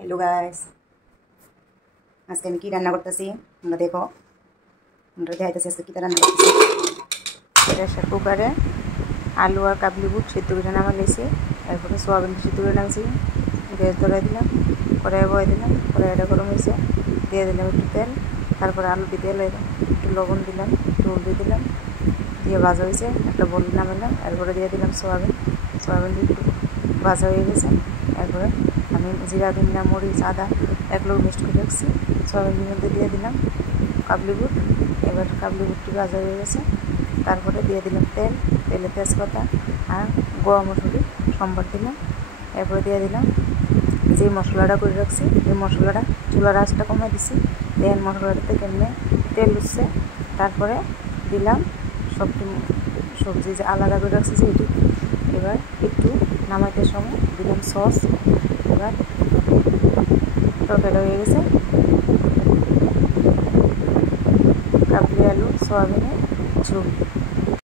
Hello guys, आज के की रान्ना करतेছি তোমরা দেখো। আমরা দেখাইতেছি আজকে কি রান্না করতেছি। প্রেসার কুকারে আলু আর কাবলি বুট সিদ্ধ করে নামা লেছি, এরপরে সোয়াবিন সিদ্ধ করে নামছি। গ্যাস ধরাই দিলাম, কড়াই বসাই দিলাম, কড়াইটা গরম হয়েছে, দিয়ে দিলাম একটু তেল, তারপরে আলু দিয়ে একটু লবণ দিলাম, একটু হলদি দিলাম, দিয়ে ভাজা হয়েছে একটা বল নামালাম। এরপরে দিয়ে দিলাম সোয়াবিন দিয়ে একটু ভাজা হয়ে গেছে। এরপরে আমি জিরা ধনিয়া মরিচ আদা এগুলো মিক্সড করে রাখছি, সোয়াবিনের মধ্যে দিয়ে দিলাম কাবলি বুট। এবার কাবলি বুটটি ভাজা হয়ে গেছে, তারপরে দিয়ে দিলাম তেলে তেজপাতা আর গোয়া মসুরি সম্বার দিলাম। এরপরে দিয়ে দিলাম যে মশলাটা করে রাখছি, এই মশলাটা চুলার আঁচটা কমে দিছি। দেন মশলাটাতে কেমনে তেল উঠছে, তারপরে দিলাম সবজি যে আলাদা করে রাখছি সেটি। এবার একটু নামাইতে সময় দিলাম সস। এবার তরকারি হয়ে গেছে, কাবলি আলু সোয়াবিনের ঝোল।